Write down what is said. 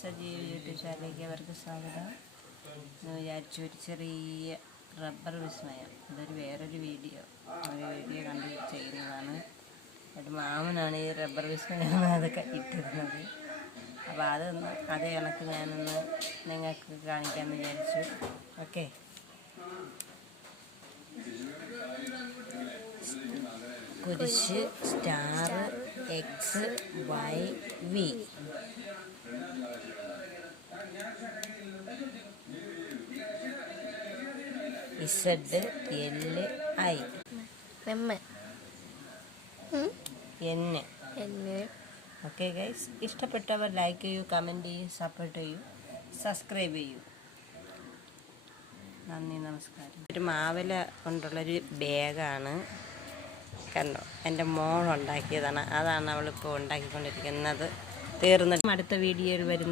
Sajeev YouTube ചാനലിലേക്ക് അവർക്ക് സ്വാഗതം. എന്ന് വിചാരിച്ചു ഒരു ചെറിയ റബ്ബർ വിസ്മയം, അതൊരു വേറൊരു വീഡിയോ കണ്ട് ചെയ്യുന്നതാണ്. ഒരു മാമനാണ് ഈ റബ്ബർ വിസ്മയം അതൊക്കെ ഇട്ടിരുന്നത്. അപ്പോൾ അതൊന്ന് അതേ കണക്ക് ഞാനൊന്ന് നിങ്ങൾക്ക് കാണിക്കാമെന്ന് വിചാരിച്ചു. ഓക്കെ, കുരിശ്, star, X, Y, V. Z, L, I, N. Okay guys, ഇഷ്ടപ്പെട്ടവർ ലൈക്ക് ചെയ്യൂ, കമൻറ്റ് ചെയ്യൂ, സപ്പോർട്ട് ചെയ്യൂ, സബ്സ്ക്രൈബ് ചെയ്യൂ. നന്ദി, നമസ്കാരം. ഒരു മാവില കൊണ്ടുള്ളൊരു ബാഗാണ്, കണ്ടോ? എൻ്റെ മോളുണ്ടാക്കിയതാണ്. അതാണ് അവളിപ്പോൾ ഉണ്ടാക്കിക്കൊണ്ടിരിക്കുന്നത്. തീർന്നിട്ട് അടുത്ത വീഡിയോയിൽ വരുന്നത്.